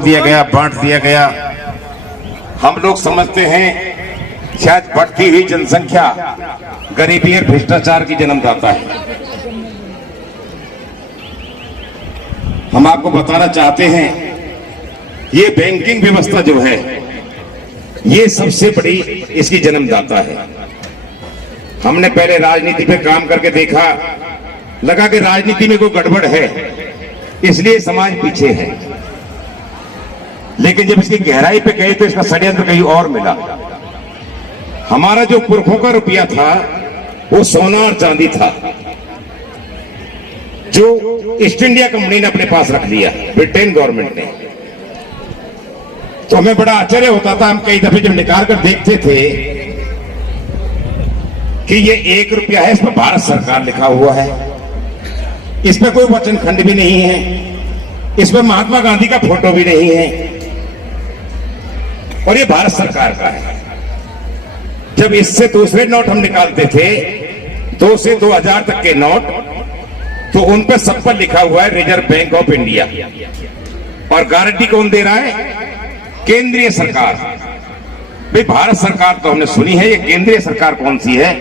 दिया गया, बांट दिया गया। हम लोग समझते हैं शायद बढ़ती हुई जनसंख्या गरीबी और भ्रष्टाचार की जन्मदाता है। हम आपको बताना चाहते हैं ये बैंकिंग व्यवस्था जो है ये सबसे बड़ी इसकी जन्मदाता है। हमने पहले राजनीति पे काम करके देखा, लगा कि राजनीति में कोई गड़बड़ है इसलिए समाज पीछे है, लेकिन जब इसकी गहराई पे गए तो इसका षड्यंत्र कहीं और मिला। हमारा जो पुरखों का रुपया था वो सोना और चांदी था जो ईस्ट इंडिया कंपनी ने अपने पास रख लिया, ब्रिटेन गवर्नमेंट ने। तो हमें बड़ा आश्चर्य होता था, हम कई दफे जब निकाल कर देखते थे कि ये 1 रुपया है, इस पर भारत सरकार लिखा हुआ है, इसमें कोई वचन खंड भी नहीं है, इसमें महात्मा गांधी का फोटो भी नहीं है और ये भारत सरकार का है। जब इससे दूसरे नोट हम निकालते थे 2 से 2000 तक के नोट, तो उन पर सब पर लिखा हुआ है रिजर्व बैंक ऑफ इंडिया, और गारंटी कौन दे रहा है? केंद्रीय सरकार। भाई भारत सरकार तो हमने सुनी है, ये केंद्रीय सरकार कौन सी है?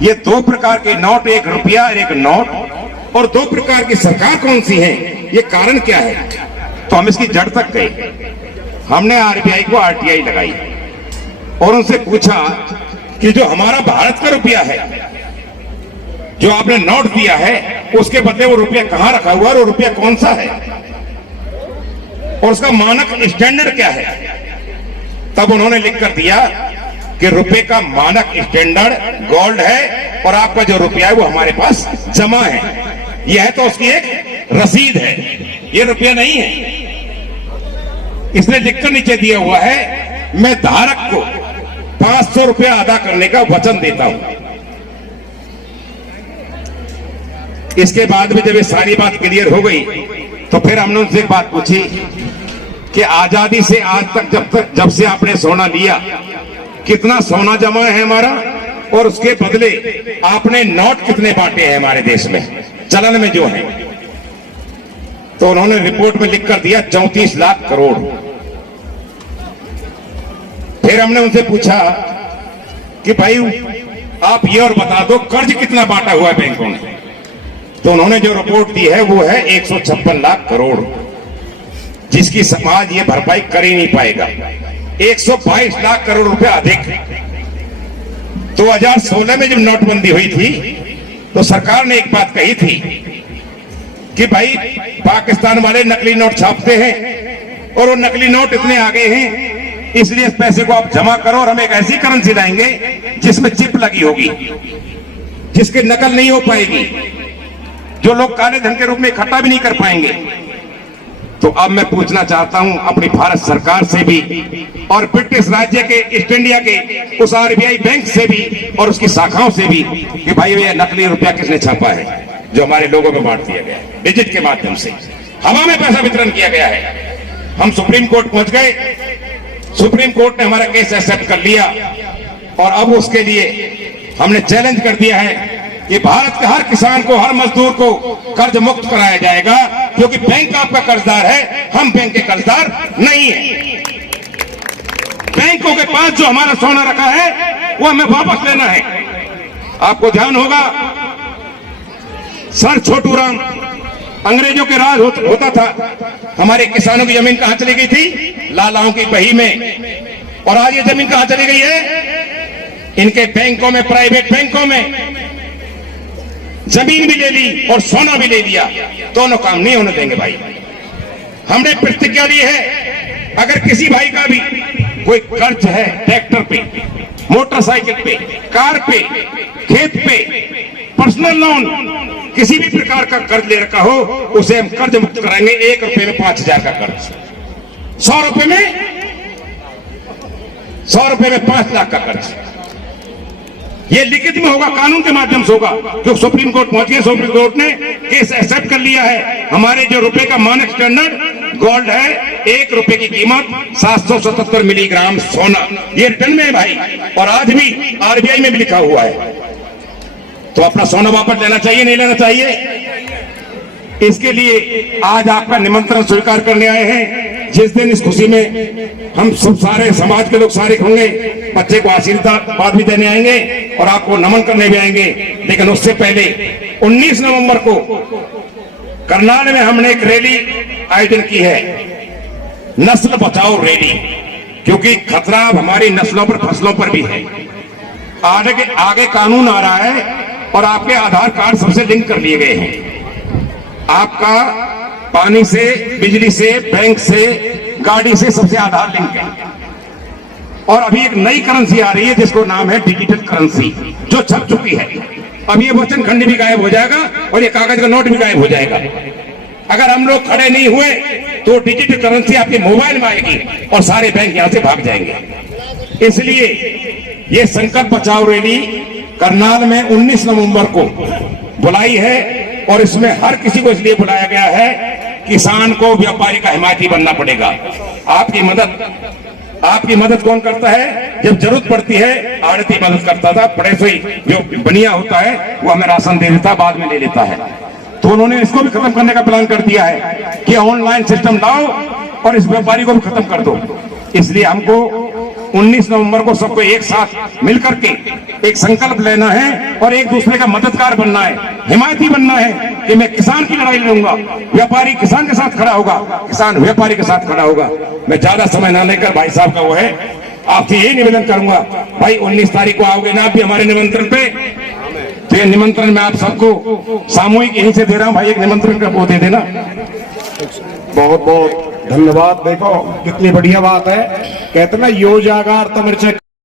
ये 2 प्रकार के नोट, 1 रुपया और 1 नोट, और 2 प्रकार की सरकार कौन सी है? ये कारण क्या है? तो हम इसकी जड़ तक गए। हमने आरबीआई को आरटीआई लगाई और उनसे पूछा कि जो हमारा भारत का रुपया है, जो आपने नोट दिया है, उसके बदले वो रुपया कहां रखा हुआ है और वो रुपया कौन सा है और उसका मानक स्टैंडर्ड क्या है? तब उन्होंने लिख कर दिया कि रुपए का मानक स्टैंडर्ड गोल्ड है और आपका जो रुपया है वो हमारे पास जमा है। यह है तो उसकी एक रसीद है, ये रुपया नहीं है। इसने लिखकर नीचे दिया हुआ है, मैं धारक को 500 रुपया अदा करने का वचन देता हूं। इसके बाद में जब ये सारी बात क्लियर हो गई तो फिर हमने उनसे एक बात पूछी कि आजादी से आज तक जब से आपने सोना लिया, कितना सोना जमा है हमारा और उसके बदले आपने नोट कितने बांटे हैं हमारे देश में, चलन में जो है? तो उन्होंने रिपोर्ट में लिख कर दिया 34 लाख करोड़। फिर हमने उनसे पूछा कि भाई आप ये और बता दो कर्ज कितना बांटा हुआ है बैंकों ने? तो उन्होंने जो रिपोर्ट दी है वो है 156 लाख करोड़, जिसकी समाज ये भरपाई कर ही नहीं पाएगा। 122 लाख करोड़ रुपया अधिक। 2016 में जब नोटबंदी हुई थी तो सरकार ने एक बात कही थी कि भाई पाकिस्तान वाले नकली नोट छापते हैं और वो नकली नोट इतने आ गए हैं, इसलिए इस पैसे को आप जमा करो और हम एक ऐसी करेंसी लाएंगे जिसमें चिप लगी होगी, जिसकी नकल नहीं हो पाएगी, जो लोग काले धन के रूप में इकट्ठा भी नहीं कर पाएंगे। तो अब मैं पूछना चाहता हूं अपनी भारत सरकार से भी और ब्रिटिश राज्य के ईस्ट इंडिया के उस आरबीआई बैंक से भी और उसकी शाखाओं से भी कि भाई ये नकली रुपया किसने छापा है जो हमारे लोगों को बांट दिया गया है? डिजिट के माध्यम से हवा में पैसा वितरण किया गया है। हम सुप्रीम कोर्ट पहुंच गए, सुप्रीम कोर्ट ने हमारा केस एक्सेप्ट कर लिया और अब उसके लिए हमने चैलेंज कर दिया है कि भारत के हर किसान को, हर मजदूर को कर्ज मुक्त कराया जाएगा, क्योंकि बैंक आपका कर्जदार है, हम बैंक के कर्जदार नहीं है। बैंकों के पास जो हमारा सोना रखा है वो हमें वापस लेना है। आपको ध्यान होगा सर छोटू राम, अंग्रेजों के राज होता था, हमारे किसानों की जमीन कहां चली गई थी? लालाओं की बही में। और आज ये जमीन कहां चली गई है? इनके बैंकों में, प्राइवेट बैंकों में। जमीन भी ले ली और सोना भी ले लिया, दोनों काम नहीं होने देंगे भाई। हमने प्रतिज्ञा ली है, अगर किसी भाई का भी कोई कर्ज है ट्रैक्टर पे, मोटरसाइकिल पे, कार पे, खेत पे, पर्सनल लोन, किसी भी प्रकार का कर्ज ले रखा हो, उसे हम कर्ज मुक्त कराएंगे। 1 रुपए में 5000 का कर्ज, 100 रुपए में 5 लाख का कर्ज। ये लिखित में होगा, कानून के माध्यम से होगा, जो सुप्रीम कोर्ट पहुंच गए। सुप्रीम कोर्ट ने केस एक्सेप्ट कर लिया है। हमारे जो रुपए का मानक स्टैंडर्ड गोल्ड है, 1 रुपए की कीमत 777 मिलीग्राम सोना, ये रिटर्न में है भाई, और आज भी आरबीआई में भी लिखा हुआ है। तो अपना सोना वापस लेना चाहिए, नहीं लेना चाहिए? इसके लिए आज आपका निमंत्रण स्वीकार करने आए हैं। जिस दिन इस खुशी में हम सब सारे समाज के लोग शारिक होंगे, बच्चे को आशीर्वाद भी देने आएंगे और आपको नमन करने भी आएंगे। लेकिन उससे पहले 19 नवंबर को करनाल में हमने एक रैली आयोजन की है, नस्ल बचाओ रैली, क्योंकि खतरा हमारी नस्लों पर, फसलों पर भी है। आगे कानून आ रहा है और आपके आधार कार्ड सबसे लिंक कर लिए गए हैं। आपका पानी से, बिजली से, बैंक से, गाड़ी से सबसे आधार लिंक है। और अभी एक नई करेंसी आ रही है जिसको नाम है डिजिटल करेंसी, जो छप चुकी है। अब ये वचन खंड भी गायब हो जाएगा और ये कागज का नोट भी गायब हो जाएगा। अगर हम लोग खड़े नहीं हुए तो डिजिटल करेंसी आपके मोबाइल में आएगी और सारे बैंक यहां से भाग जाएंगे। इसलिए ये संकल्प बचाओ रैली करनाल में 19 नवंबर को बुलाई है और इसमें हर किसी को इसलिए बुलाया गया है, किसान को व्यापारी का हिमायती बनना पड़ेगा। आपकी मदद कौन करता है? जब जरूरत पड़ती है आड़ती मदद करता था, पड़ोसी जो बनिया होता है वो हमें राशन दे देता, बाद में ले लेता है। तो उन्होंने इसको भी खत्म करने का प्लान कर दिया है कि ऑनलाइन सिस्टम लाओ और इस व्यापारी को भी खत्म कर दो। इसलिए हमको 19 नवंबर को सबको एक साथ मिलकर के एक संकल्प लेना है और एक दूसरे का मददगार बनना है, हिमायती बनना है कि मैं किसान की लड़ाई लड़ूंगा, व्यापारी किसान के साथ खड़ा होगा, किसान व्यापारी के साथ खड़ा होगा। मैं ज्यादा समय ना लेकर भाई साहब का वो है, आपसे यही निवेदन करूंगा, भाई 19 तारीख को आओगे ना आप भी हमारे निमंत्रण पे, तो ये निमंत्रण मैं आप सबको सामूहिक यहीं से दे रहा हूं। भाई एक निमंत्रण का वो दे देना। बहुत बहुत धन्यवाद। देखो कितनी बढ़िया बात है, कहते ना यो जागार तमिर्चे